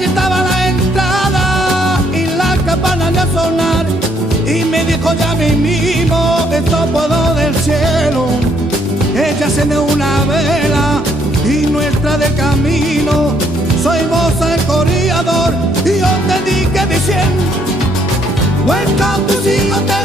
allí estaba la entrada y la campana de a sonar. Y me dijo ya mismo, esto puedo del cielo. Ella enciende una vela y nuestra de camino. Soy vos el corredor y yo te dije diciendo, welcome to see you.